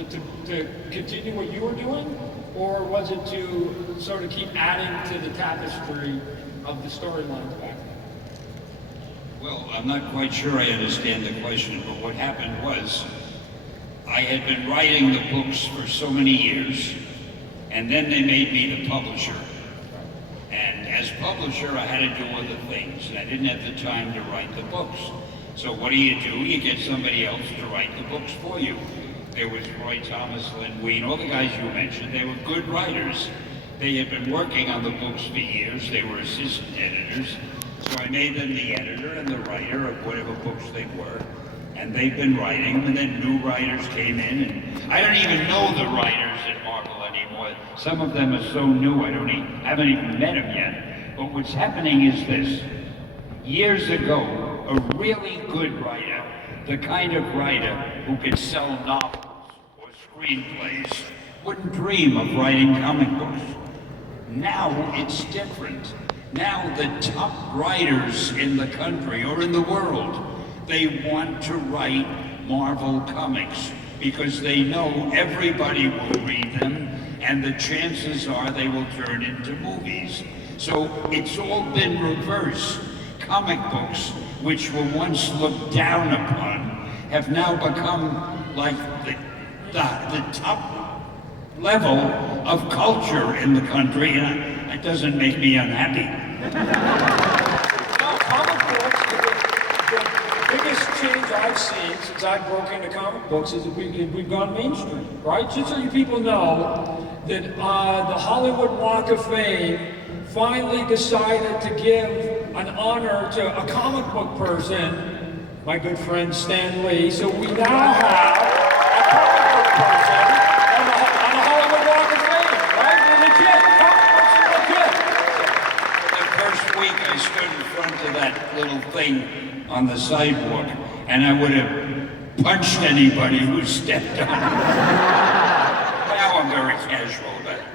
it to continue what you were doing, or was it to sort of keep adding to the tapestry of the storylines back then? Well, I'm not quite sure I understand the question, but what happened was I had been writing the books for so many years, and then they made me the publisher. And as publisher, I had to do other things, and I didn't have the time to write the books. So what do? You get somebody else to write the books for you. There was Roy Thomas, Lynn Wein, all the guys you mentioned. They were good writers. They had been working on the books for years. They were assistant editors. So I made them the editor and the writer of whatever books they were. And they've been writing them, and then new writers came in, and I don't even know the writers at Marvel anymore. Some of them are so new, haven't even met them yet. But what's happening is this. Years ago, a really good writer, the kind of writer who could sell novels or screenplays, wouldn't dream of writing comic books. Now it's different. Now the top writers in the country or in the world, they want to write Marvel comics because they know everybody will read them and the chances are they will turn into movies. So it's all been reversed. Comic books, which were once looked down upon, have now become like the top level of culture in the country, and it doesn't make me unhappy. No, comic books, the biggest change I've seen since I broke into comic books is that we've gone mainstream, right? Just so you people know that the Hollywood Walk of Fame finally decided to give an honor to a comic book person, my good friend Stan Lee. So we now have a comic book person on the Hollywood Walk of Fame, right? We're legit. Comic books are legit. The first week I stood in front of that little thing on the sidewalk, and I would have punched anybody who stepped on it. Now I'm very casual about it.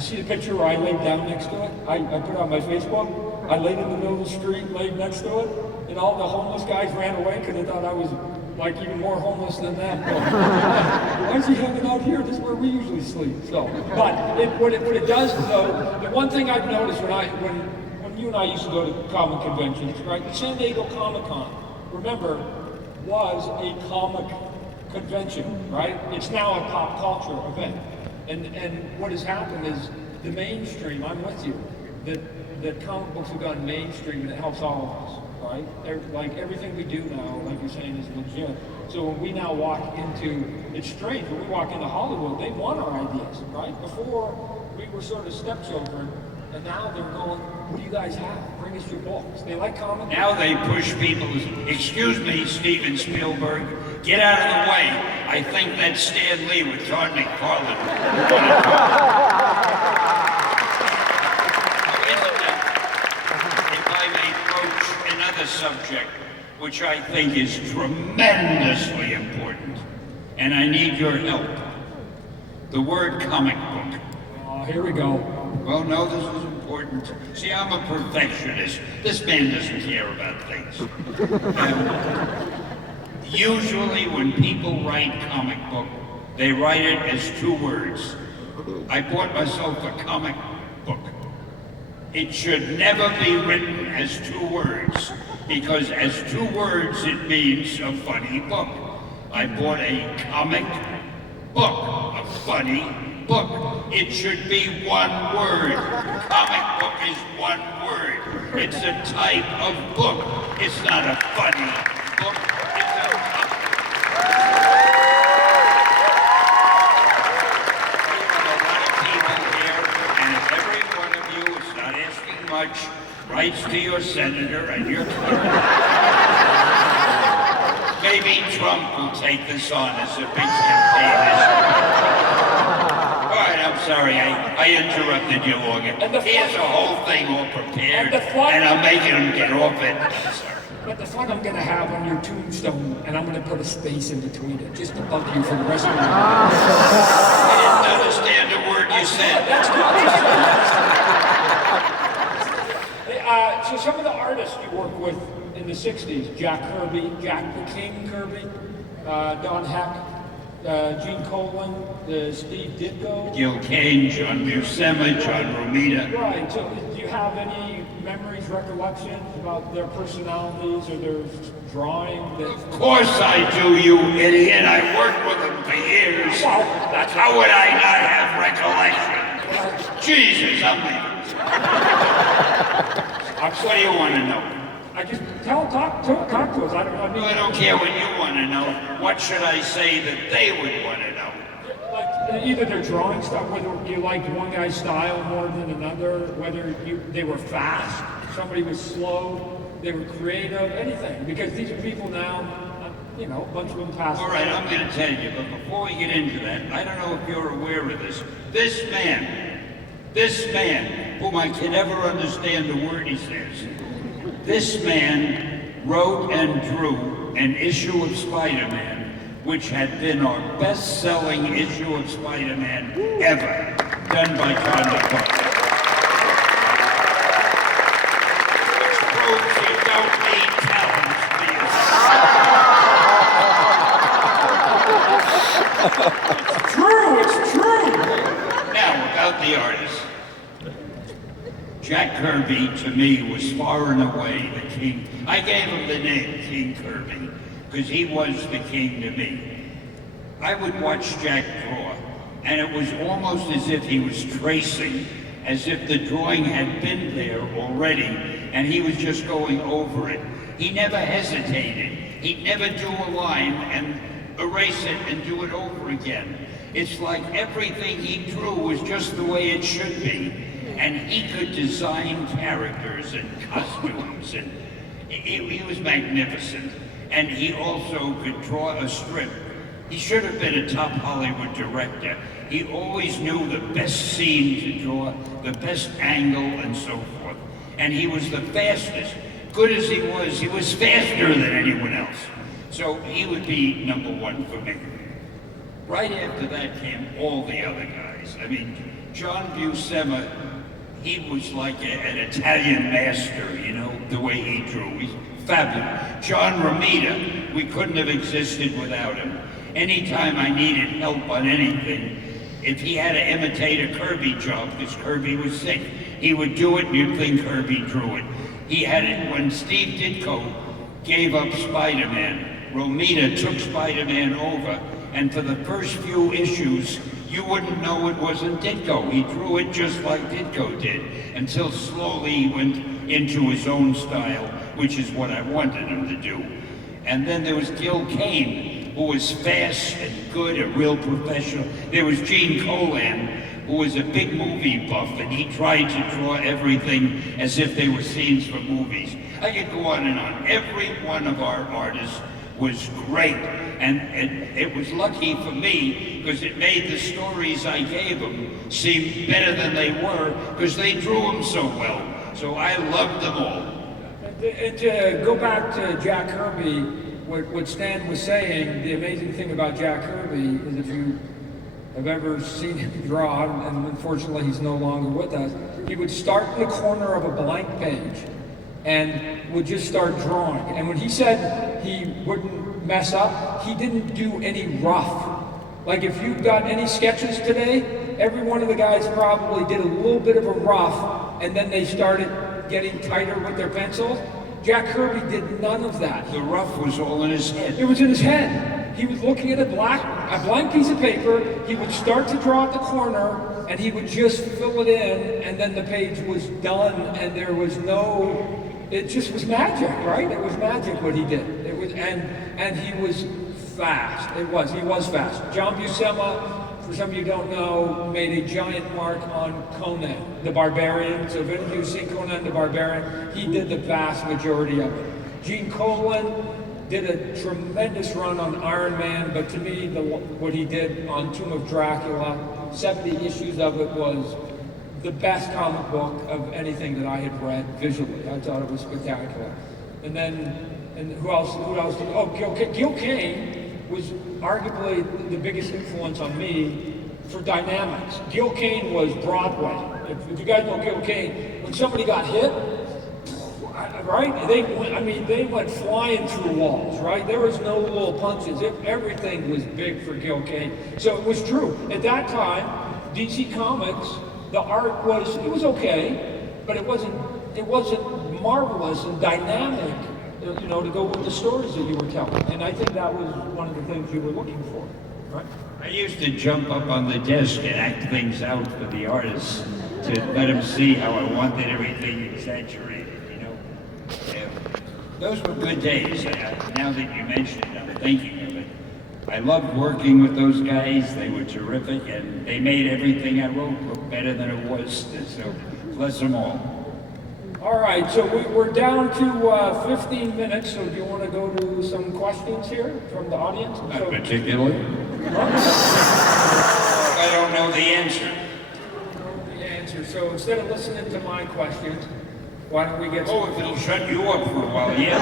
See the picture where I laid down next to it? I put it on my Facebook. I laid in the middle of the street, laid next to it, and all the homeless guys ran away because they thought I was like even more homeless than them. Why is he hanging out here? This is where we usually sleep. So, but what it does though, the one thing I've noticed when you and I used to go to comic conventions, right? The San Diego Comic-Con, remember, was a comic convention, right? It's now a pop culture event. And what has happened is the mainstream, I'm with you, that comic books have gone mainstream and it helps all of us, right? Like everything we do now, like you're saying, is legit. So when we now walk into, it's strange, when we walk into Hollywood, they want our ideas, right? Before, we were sort of stepchildren, and now they're going, what do you guys have? Bring us your books. They like comic books. Now they push people, excuse me, Steven Spielberg, get out of the way. I think that's Stan Lee with Todd McFarlane. If I may broach another subject, which I think is tremendously important, and I need your help. The word comic book. Oh, here we go. Well, no, this is important. See, I'm a perfectionist. This man doesn't care about things. Usually when people write comic book, they write it as 2 words. I bought myself a comic book. It should never be written as 2 words, because as 2 words it means a funny book. I bought a comic book, a funny book. It should be 1 word. Comic book is 1 word. It's a type of book. It's not a funny book. It's a much writes to your senator and your clerk. Maybe Trump will take this on as a big campaign issue. All right, I'm sorry, I interrupted you, Logan. He has a whole thing all prepared, and I'm making him get off it. I'm sorry. But the fun I'm going to have on your tombstone, and I'm going to put a space in between it, just to bug you for the rest of your life. I didn't understand a word you said. That's good. So some of the artists you worked with in the 60s, Jack Kirby, Jack the King Kirby, Don Heck, Gene Colan, Steve Ditko. Gil Kane, John Buscema, John Romita. Right, so do you have any memories, recollections about their personalities or their drawing? Of course I do, you idiot. I worked with them for years. Well, How would I not have recollection? Jesus, I'm leaving. What do you want to know? I just talk to us. I don't care what you want to know. What should I say that they would want to know? Like either their drawing stuff, whether you liked one guy's style more than another, whether they were fast, somebody was slow, they were creative, anything. Because these are people now, a bunch of them passed. All right, I'm going to tell you, but before we get into that, I don't know if you're aware of this. This man, whom I can never understand the word he says, this man wrote and drew an issue of Spider-Man, which had been our best-selling issue of Spider-Man ever, done by Todd. Which proves you don't need talent for It's true! Now, about the artist. Jack Kirby, to me, was far and away the king. I gave him the name King Kirby, because he was the king to me. I would watch Jack draw, and it was almost as if he was tracing, as if the drawing had been there already, and he was just going over it. He never hesitated. He'd never do a line and erase it and do it over again. It's like everything he drew was just the way it should be. And he could design characters and costumes, and he was magnificent. And he also could draw a strip. He should have been a top Hollywood director. He always knew the best scene to draw, the best angle, and so forth. And he was the fastest. Good as he was faster than anyone else. So he would be number one for me. Right after that came all the other guys. I mean, John Buscema, he was like an Italian master, the way he drew. He's fabulous. John Romita, we couldn't have existed without him. Anytime I needed help on anything, if he had to imitate a Kirby job, because Kirby was sick, he would do it and you'd think Kirby drew it. He had it when Steve Ditko gave up Spider-Man. Romita took Spider-Man over, and for the first few issues, you wouldn't know it wasn't Ditko. He drew it just like Ditko did, until slowly he went into his own style, which is what I wanted him to do. And then there was Gil Kane, who was fast and good, a real professional. There was Gene Colan, who was a big movie buff, and he tried to draw everything as if they were scenes from movies. I could go on and on. Every one of our artists was great, and it was lucky for me because it made the stories I gave them seem better than they were because they drew them so well. So I loved them all. And to go back to Jack Kirby, what Stan was saying, the amazing thing about Jack Kirby is if you have ever seen him draw, and unfortunately he's no longer with us, he would start in the corner of a blank page and would just start drawing. And when he said he wouldn't mess up, he didn't do any rough. Like if you've got any sketches today, every one of the guys probably did a little bit of a rough, and then they started getting tighter with their pencils. Jack Kirby did none of that. The rough was all in his head. It was in his head. He was looking at a blank piece of paper, he would start to draw at the corner, and he would just fill it in, and then the page was done, and there was no, it just was magic, right? It was magic what he did. It was, and he was fast. He was fast. John Buscema, for some of you who don't know, made a giant mark on Conan the Barbarian. So if any of you have seen Conan the Barbarian, he did the vast majority of it. Gene Colan did a tremendous run on Iron Man, but to me, what he did on Tomb of Dracula, 70 issues of it was the best comic book of anything that I had read visually. I thought it was spectacular. And who else? Oh, Gil Kane was arguably the biggest influence on me for dynamics. Gil Kane was Broadway. If you guys know Gil Kane, when somebody got hit, Right? They went flying through walls, right? There was no little punches. Everything was big for Gil Kane. So it was true. At that time, DC Comics, the art was okay, but it wasn't marvelous and dynamic, to go with the stories that you were telling. And I think that was one of the things you were looking for, right? I used to jump up on the desk and act things out for the artists to let them see how I wanted everything exaggerated, Yeah. Those were good days. Now that you mention it, I'm thinking of it. I loved working with those guys. They were terrific, and they made everything I wrote look better than it was. So bless them all. All right, so we're down to 15 minutes, so do you want to go to some questions here from the audience? Not particularly. I don't know the answer. So instead of listening to my questions, why don't we get... Oh, if it'll shut you up for a while, yeah.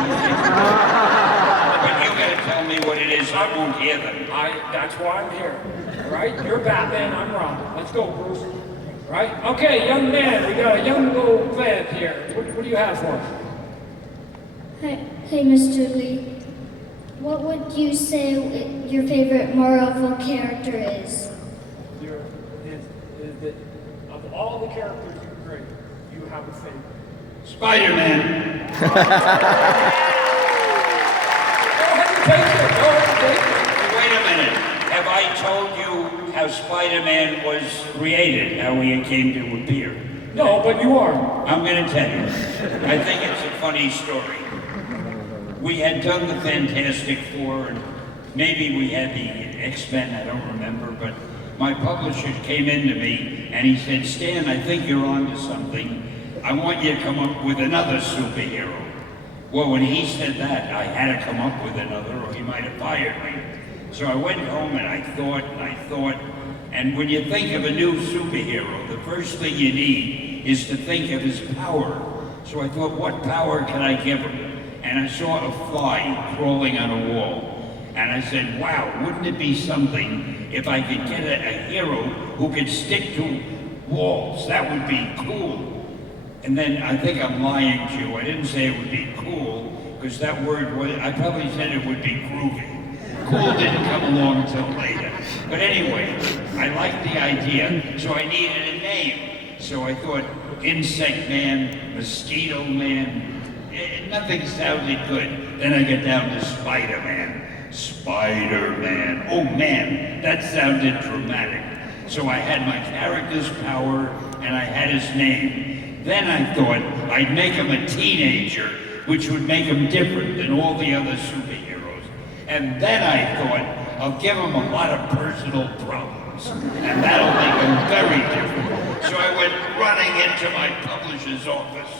But you gotta tell me what it is, I won't hear them. That's why I'm here, right? You're Batman, I'm Robin. Let's go, Bruce. Right? Okay, young man, we got a young little fan here. What do you have for us? Hey, Mr. Lee. What would you say your favorite Marvel character is? Of all the characters you create, you have a favorite. Spider-Man. Go ahead and take it. Wait a minute. Have I told you how Spider-Man was created, how he came to appear? No, but you are. I'm going to tell you. I think it's a funny story. We had done the Fantastic Four, and maybe we had the X-Men, I don't remember, but my publisher came in to me and he said, Stan, I think you're onto something. I want you to come up with another superhero. Well, when he said that, I had to come up with another or he might have fired me. So I went home and I thought, and when you think of a new superhero, the first thing you need is to think of his power. So I thought, what power can I give him? And I saw a fly crawling on a wall. And I said, wow, wouldn't it be something if I could get a hero who could stick to walls? That would be cool. And then I think I'm lying to you. I didn't say it would be cool, because that word was, I probably said it would be groovy. Cool didn't come along until later. But anyway, I liked the idea, so I needed a name. So I thought Insect Man, Mosquito Man, nothing sounded good. Then I get down to Spider-Man. Spider-Man. Oh man, that sounded dramatic. So I had my character's power and I had his name. Then I thought I'd make him a teenager, which would make him different than all the other superheroes. And then I thought I'll give him a lot of personal problems, and that'll make him very different. So I went running into my publisher's office,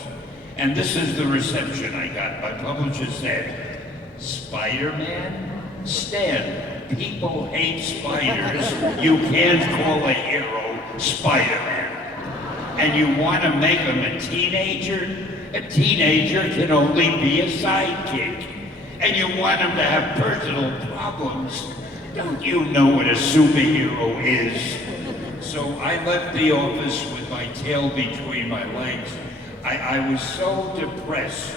and this is the reception I got. My publisher said, Spider-Man? Stan, people hate spiders. You can't call a hero Spider-Man. And you want to make him a teenager? A teenager can only be a sidekick. And you want him to have personal problems. Don't you know what a superhero is? So I left the office with my tail between my legs. I was so depressed.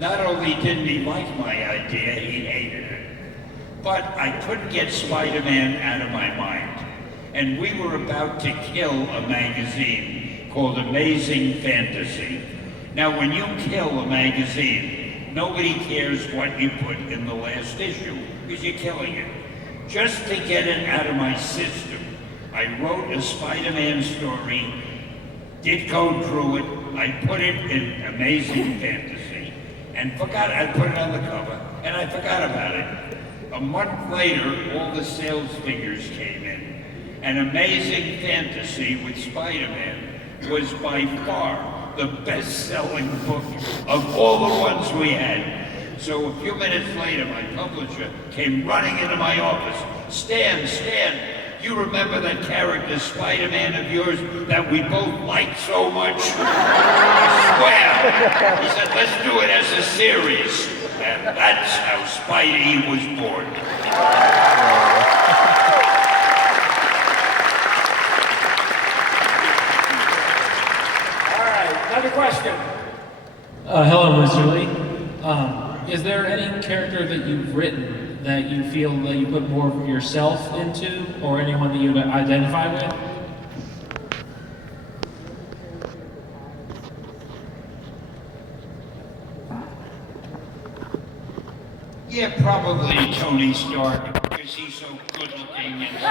Not only didn't he like my idea, he hated it. But I couldn't get Spider-Man out of my mind. And we were about to kill a magazine called Amazing Fantasy. Now, when you kill a magazine, nobody cares what you put in the last issue, because you're killing it. Just to get it out of my system, I wrote a Spider-Man story, did go through it, I put it in Amazing Fantasy, and forgot, I put it on the cover, and I forgot about it. A month later, all the sales figures came in, and Amazing Fantasy with Spider-Man was by far the best-selling book of all the ones we had. So a few minutes later, my publisher came running into my office. Stan, you remember that character Spider-Man of yours that we both liked so much? I swear. He said, let's do it as a series. And that's how Spidey was born. All right, another question. Hello, Mr. that you've written that you feel that you put more of yourself into, or anyone that you identify with? Yeah, probably Tony Stark, because he's so good looking and so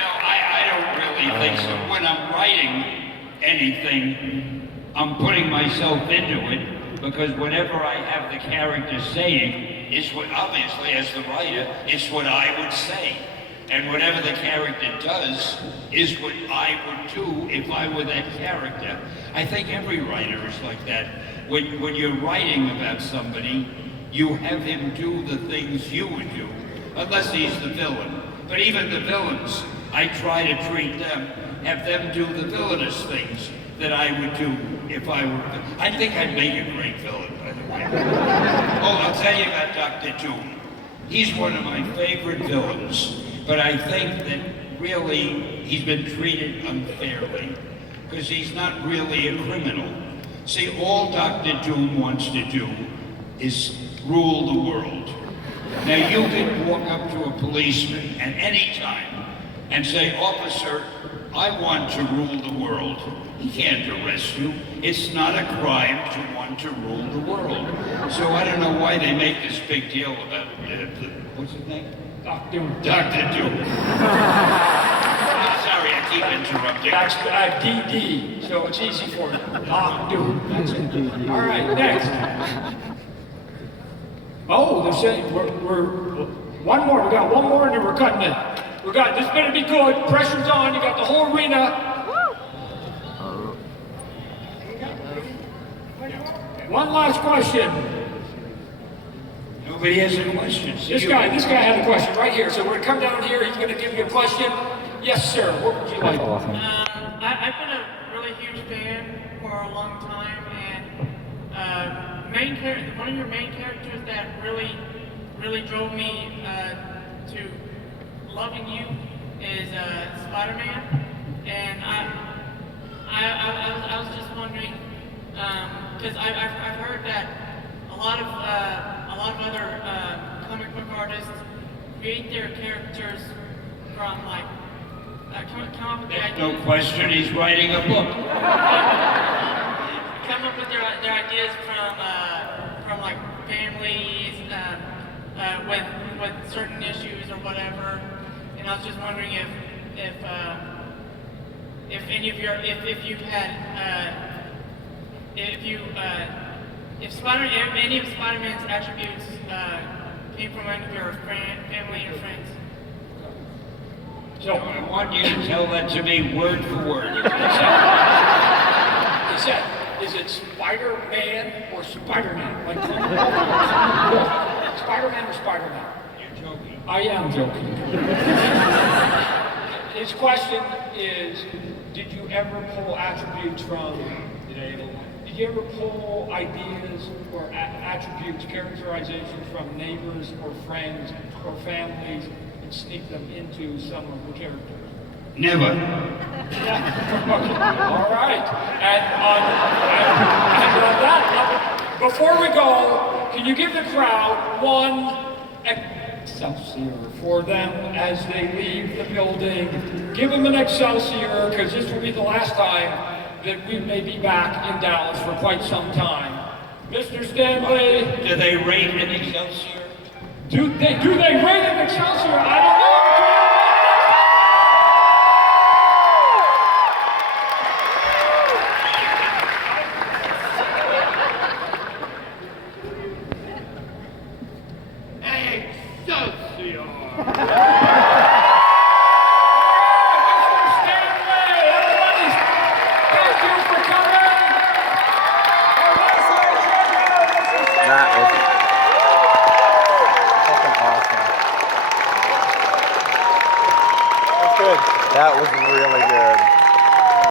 No, I don't really think so. When I'm writing anything, I'm putting myself into it, because whatever I have the character saying is what, obviously, as the writer, is what I would say. And whatever the character does is what I would do if I were that character. I think every writer is like that. When you're writing about somebody, you have him do the things you would do, unless he's the villain. But even the villains, I try to treat them, have them do the villainous things that I would do if I were. I think I'd make a great villain, by the way. Oh, I'll tell you about Dr. Doom. He's one of my favorite villains, but I think that really he's been treated unfairly, because he's not really a criminal. See, all Dr. Doom wants to do is rule the world. Now, you can walk up to a policeman at any time and say, "Officer, I want to rule the world." He can't arrest you. It's not a crime to want to rule the world. So I don't know why they make this big deal about what's his name? Dr. Doom. Dr. Doom. Sorry, I keep interrupting. That's DD, so it's easy for you. Dr. Doom. That's it. All right, next. Oh, they're saying we're one more. We got one more, and then we're cutting it. We got this. Better be good. Pressure's on. You got the whole arena. One last question. Nobody has any questions. This guy had a question right here. So we're gonna come down here. He's gonna give you a question. Yes, sir. What would you like? I've been a really huge fan for a long time, and one of your main characters that really drove me to loving you is Spider-Man, and I was just wondering, because I've heard that a lot of other comic book artists create their characters from like come up with their ideas. No question, he's writing a book. Come up with their ideas from like families with certain issues or whatever. And I was just wondering if any of your if you've had if any of Spider-Man's attributes came from any of your family or friends. So I want you to tell that to me word for word. Is it Spider-Man or Spider-Man? Like Spider-Man or Spider-Man? You're joking. I am joking. His question is, did you ever pull attributes from, did you ever pull ideas or attributes, characterizations from neighbors or friends or families and sneak them into some of the characters? Never. Yeah. Okay. All right. And on that, before we go, can you give the crowd one Excelsior for them as they leave the building? Give them an Excelsior, because this will be the last time that we may be back in Dallas for quite some time. Mr. Stanley. Do they rate an Excelsior? Do they rate an Excelsior? I don't know. That was really